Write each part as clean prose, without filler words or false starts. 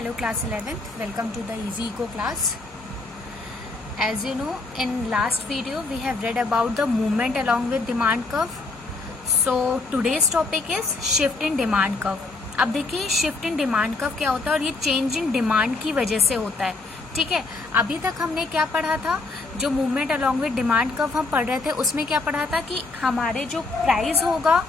Hello class 11th, welcome to the Easy Eco class. As you know, in last video we have read about the movement along with demand curve. So today's topic is shift in demand curve. अब देखिए shift in demand curve क्या होता है और ये change in demand की वजह से होता है. ठीक है, अभी तक हमने क्या पढ़ा था, जो movement along with demand curve हम पढ़ रहे थे उसमें क्या पढ़ा था कि हमारे जो प्राइस होगा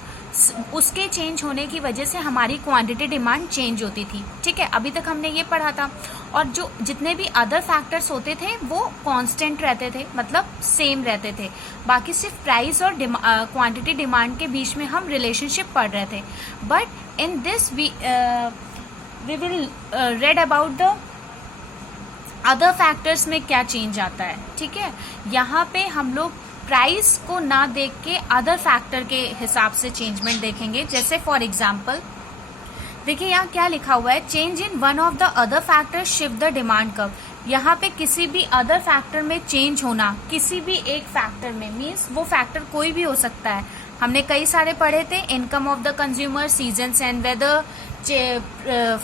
उसके चेंज होने की वजह से हमारी क्वांटिटी डिमांड चेंज होती थी. ठीक है, अभी तक हमने ये पढ़ा था. और जो जितने भी अदर फैक्टर्स होते थे वो कांस्टेंट रहते थे, मतलब सेम रहते थे. बाकी सिर्फ प्राइस और क्वांटिटी डिमांड के बीच में हम रिलेशनशिप पढ़ रहे थे. But in this we will read about the other factors में क्या चेंज आता है. ठीक है, यहाँ पे हम लोग प्राइस को ना देख के अदर फैक्टर के हिसाब से चेंजमेंट देखेंगे. जैसे फॉर एग्जांपल देखिए यहाँ क्या लिखा हुआ है, change in one of the other factor shift the demand curve. यहाँ पे किसी भी अदर फैक्टर में चेंज होना, किसी भी एक फैक्टर में, मीन्स वो फैक्टर कोई भी हो सकता है. हमने कई सारे पढ़े थे, income of the consumer, seasons and weather,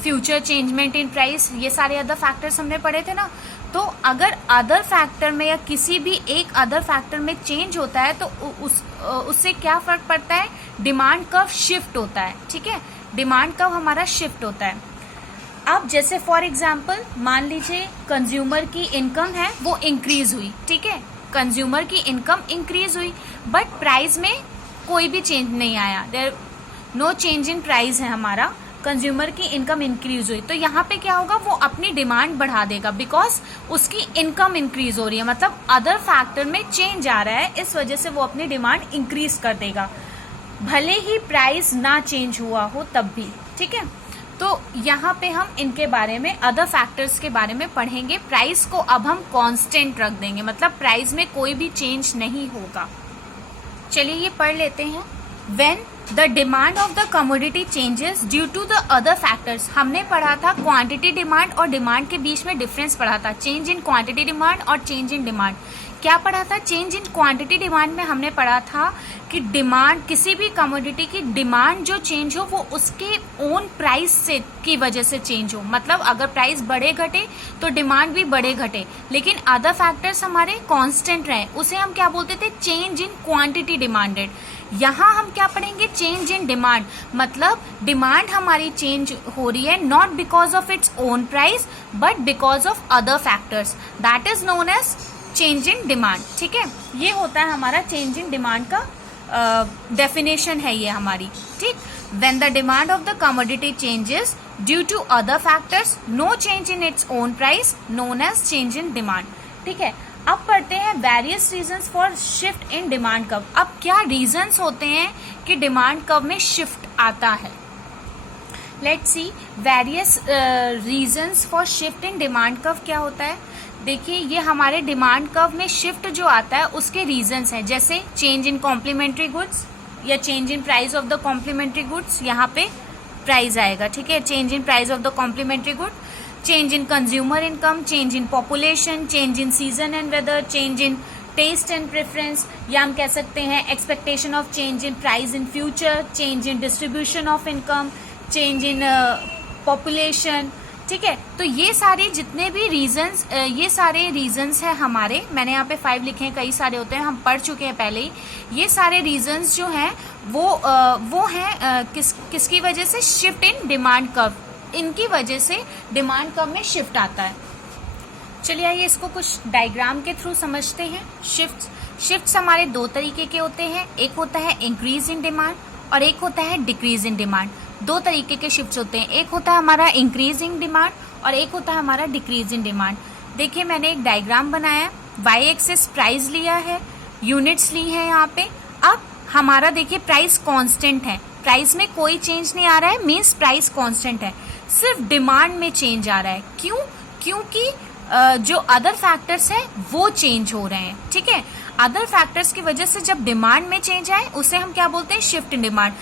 future changement in price, ये सारे अदर फैक्टर्स हमने पढ़े थे ना. तो अगर अदर फैक्टर में या किसी भी एक अदर फैक्टर में चेंज होता है तो उससे क्या फर्क पड़ता है, डिमांड कर्व शिफ्ट होता है. ठीक है, डिमांड कर्व हमारा शिफ्ट होता है. अब जैसे फॉर एग्जांपल मान लीजिए कंज्यूमर की इनकम है वो इंक्रीज हुई. ठीक है, कंज्यूमर की इनकम इंक्रीज हुई बट प्राइस में कोई भी चेंज नहीं आया, there no change in price है हमारा, कंज्यूमर की इनकम इंक्रीज हुई. तो यहाँ पे क्या होगा, वो अपनी डिमांड बढ़ा देगा बिकॉज उसकी इनकम इंक्रीज हो रही है, मतलब अदर फैक्टर में चेंज आ रहा है, इस वजह से वो अपनी डिमांड इंक्रीज कर देगा भले ही प्राइस ना चेंज हुआ हो तब भी. ठीक है, तो यहाँ पे हम इनके बारे में, अदर फैक्टर्स के बारे में पढ़ेंगे. प्राइस को अब हम कांस्टेंट रख देंगे, मतलब प्राइस में कोई भी चेंज नहीं होगा. चलिए ये पढ़ लेते हैं. When the demand of the commodity changes due to the other factors. हमने पढ़ा था क्वांटिटी डिमांड और डिमांड के बीच में डिफरेंस पढ़ा था, चेंज इन क्वांटिटी डिमांड और चेंज इन डिमांड. क्या पढ़ा था, चेंज इन क्वांटिटी डिमांड में हमने पढ़ा था कि डिमांड, किसी भी कमोडिटी की डिमांड जो चेंज हो वो उसके ओन प्राइस से की वजह से चेंज हो, मतलब अगर प्राइस बढ़े घटे तो डिमांड भी बढ़े घटे, लेकिन अदर फैक्टर्स हमारे कांस्टेंट रहे, उसे हम क्या बोलते थे, चेंज इन क्वांटिटी डिमांडेड. यहाँ हम क्या पढ़ेंगे, चेंज इन डिमांड, मतलब डिमांड हमारी चेंज हो रही है not because of its own price but because of other factors, that is known as change in demand. ठीक है, ये होता है हमारा चेंज इन डिमांड का डेफिनेशन है ये हमारी. ठीक, when the demand of the commodity changes due to other factors, no change in its own price, known as change in demand. ठीक है, अब पढ़ते हैं various reasons for shift in demand curve. अब क्या रीजंस होते हैं कि डिमांड कर्व में शिफ्ट आता है. Let's see various reasons for shift in demand curve क्या होता है. देखिए ये हमारे डिमांड कर्व में शिफ्ट जो आता है उसके रीजंस हैं, जैसे चेंज इन कॉम्प्लीमेंट्री गुड्स या change in price of the complementary goods, यहाँ पे प्राइस आएगा. ठीक है, change in price of the complementary good, change in consumer income, change in population, change in season and weather, change in taste and preference, या हम कह सकते हैं expectation of change in price in future, change in distribution of income, change in population. ठीक है, तो ये सारे जितने भी रीजंस, ये सारे रीजंस है हमारे, मैंने यहाँ पे 5 लिखे हैं, कई सारे होते हैं, हम पढ़ चुके हैं पहले ही. ये सारे रीजंस जो हैं वो हैं किसकी वजह से, शिफ्ट इन डिमांड कर्व, इनकी वजह से डिमांड कर्व में शिफ्ट आता है. चलिए आइए इसको कुछ डायग्राम के थ्रू समझते हैं. शिफ्ट्स हमारे दो तरीके के होते हैं, एक होता है इंक्रीज इन डिमांड और एक होता है डिक्रीज इन डिमांड. दो तरीके के शिफ्ट्स होते हैं, एक होता है हमारा इंक्रीज इन डिमांड और एक होता है हमारा डिक्रीज इन डिमांड. देखिए मैंने एक डायग्राम बनाया, वाई एक्सिस प्राइस लिया है, यूनिट्स ली है यहाँ पे. अब हमारा देखिए प्राइस कांस्टेंट है, प्राइस में कोई चेंज नहीं आ रहा है, मीन्स प्राइस कांस्टेंट है, सिर्फ डिमांड में चेंज आ रहा है. क्यों, क्योंकि जो अदर फैक्टर्स है वो चेंज हो रहे हैं. ठीक है, अदर फैक्टर्स की वजह से जब डिमांड में चेंज आए उसे हम क्या बोलते हैं, शिफ्ट इन डिमांड.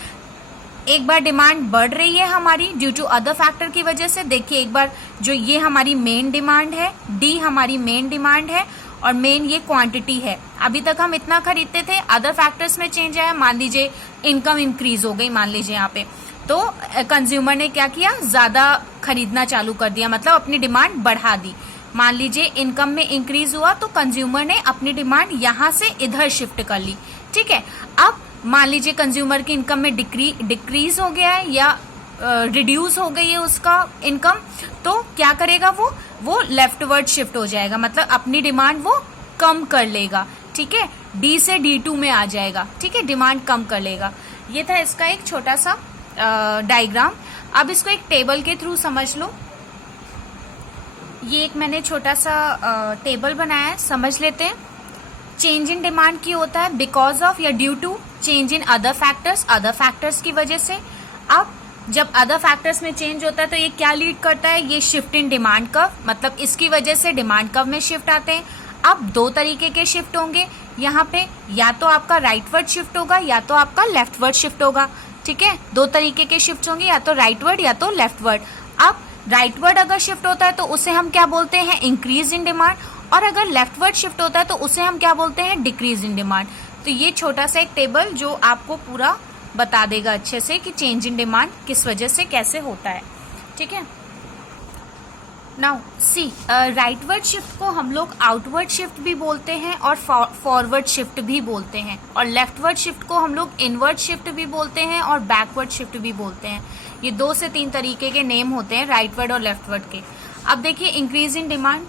एक बार डिमांड बढ़ रही है हमारी ड्यू टू अदर फैक्टर की वजह से. देखिए एक बार जो ये हमारी मेन डिमांड है, डी हमारी मेन डिमांड है और मेन ये क्वांटिटी है. अभी तक हम इतना खरीदते थे, अदर फैक्टर्स में चेंज आया, मान लीजिए इनकम इंक्रीज हो गई, मान लीजिए यहाँ पे, तो कंज्यूमर ने क्या किया, ज्यादा खरीदना चालू कर दिया, मतलब अपनी डिमांड बढ़ा दी। मान लीजिए इनकम में इंक्रीज हुआ तो कंज्यूमर ने अपनी डिमांड यहां से इधर शिफ्ट कर ली, ठीक है। अब मान लीजिए कंज्यूमर की इनकम में डिक्रीज हो गया है या रिड्यूस हो गई है उसका इनकम, तो क्या करेगा वो लेफ्टवर्ड शिफ्ट हो जाएगा, मतलब अपनी डिमांड वो कम कर लेगा, ठीक है। डी से D2 में आ जाएगा, ठीक है, डिमांड कम कर लेगा। ये था इसका एक छोटा सा डायग्राम। अब इसको एक टेबल के थ्रू समझ लो। ये एक मैंने छोटा सा टेबल बनाया है, समझ लेते हैं। चेंज इन डिमांड की होता है बिकॉज ऑफ या due to change in other factors की वजह से। अब जब अदर फैक्टर्स में चेंज होता है तो ये क्या लीड करता है, ये शिफ्ट इन डिमांड कर्व, मतलब इसकी वजह से डिमांड कर्व में शिफ्ट आते हैं। अब दो तरीके के शिफ्ट होंगे यहाँ पे, या तो आपका राइटवर्ड शिफ्ट होगा या तो आपका लेफ्टवर्ड शिफ्ट होगा, ठीक है। दो तरीके के शिफ्ट होंगे, या तो राइटवर्ड या तो लेफ्टवर्ड। अब राइटवर्ड अगर शिफ्ट होता है तो उसे हम क्या बोलते हैं, इंक्रीज इन डिमांड, और अगर लेफ्टवर्ड शिफ्ट होता है तो उसे हम क्या बोलते हैं, डिक्रीज इन डिमांड। तो ये छोटा सा एक टेबल जो आपको पूरा बता देगा अच्छे से कि चेंज इन डिमांड किस वजह से कैसे होता है, ठीक है। नाउ सी, राइटवर्ड शिफ्ट को हम लोग आउटवर्ड शिफ्ट भी बोलते हैं और फॉरवर्ड शिफ्ट भी बोलते हैं, और लेफ्टवर्ड शिफ्ट को हम लोग इनवर्ड शिफ्ट भी बोलते हैं और बैकवर्ड शिफ्ट भी बोलते हैं। ये 2 से 3 तरीके के नेम होते हैं राइटवर्ड और लेफ्टवर्ड के। अब देखिए इंक्रीज इन डिमांड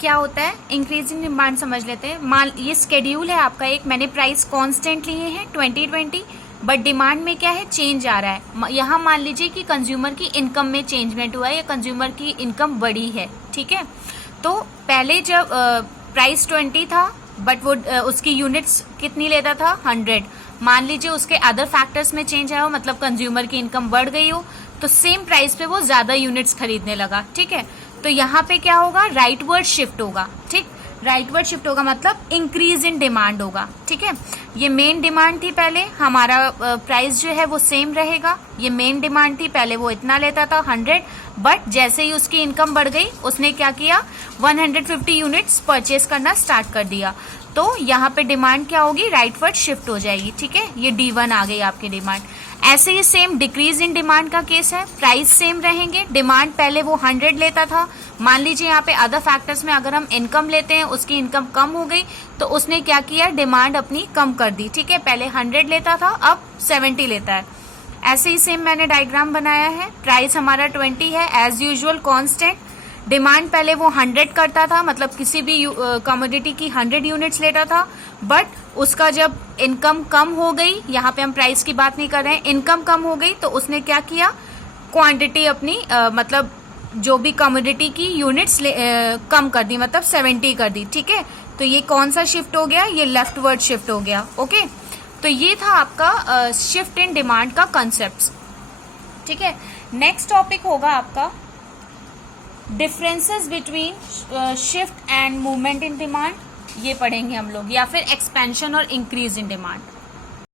क्या होता है, इंक्रीज इन डिमांड समझ लेते हैं। मान ये स्केड्यूल है आपका एक, मैंने प्राइस कांस्टेंट लिए हैं 2020, बट डिमांड में क्या है, चेंज आ रहा है। यहाँ मान लीजिए कि कंज्यूमर की इनकम में चेंजमेंट हुआ है या कंज्यूमर की इनकम बढ़ी है, ठीक है। तो पहले जब प्राइस 20 था बट वो उसकी यूनिट्स कितनी लेता था, 100। मान लीजिए उसके अदर फैक्टर्स में चेंज आया हो, मतलब कंज्यूमर की इनकम बढ़ गई हो, तो सेम प्राइस पे वो ज्यादा यूनिट्स खरीदने लगा, ठीक है। तो यहाँ पे क्या होगा, राइटवर्ड शिफ्ट होगा, ठीक। राइटवर्ड शिफ्ट होगा मतलब इंक्रीज इन डिमांड होगा, ठीक है। ये मेन डिमांड थी, पहले हमारा प्राइस जो है वो सेम रहेगा। ये मेन डिमांड थी, पहले वो इतना लेता था 100, बट जैसे ही उसकी इनकम बढ़ गई उसने क्या किया, 150 यूनिट्स परचेज करना स्टार्ट कर दिया। तो यहाँ पे डिमांड क्या होगी, राइटवर्ड शिफ्ट हो जाएगी, ठीक है। ये D1 आ गई आपकी डिमांड। ऐसे ही सेम डिक्रीज इन डिमांड का केस है, प्राइस सेम रहेंगे, डिमांड पहले वो 100 लेता था, मान लीजिए यहाँ पे अदर फैक्टर्स में अगर हम इनकम लेते हैं, उसकी इनकम कम हो गई तो उसने क्या किया, डिमांड अपनी कम कर दी, ठीक है। पहले 100 लेता था, अब 70 लेता है। ऐसे ही सेम मैंने डायग्राम बनाया है, प्राइस हमारा 20 है, एज यूजुअल कांस्टेंट। डिमांड पहले वो 100 करता था, मतलब किसी भी कमोडिटी की 100 यूनिट्स लेता था, बट उसका जब इनकम कम हो गई, यहाँ पे हम प्राइस की बात नहीं कर रहे हैं, इनकम कम हो गई तो उसने क्या किया, क्वांटिटी अपनी मतलब जो भी कमोडिटी की यूनिट्स कम कर दी, मतलब 70 कर दी, ठीक है। तो ये कौन सा शिफ्ट हो गया, ये लेफ्टवर्ड शिफ्ट हो गया, ओके। तो ये था आपका शिफ्ट इन डिमांड का कॉन्सेप्ट, ठीक है। नेक्स्ट टॉपिक होगा आपका differences between shift and movement in demand, ये पढ़ेंगे हम लोग, या फिर एक्सपेंशन और इंक्रीज इन डिमांड।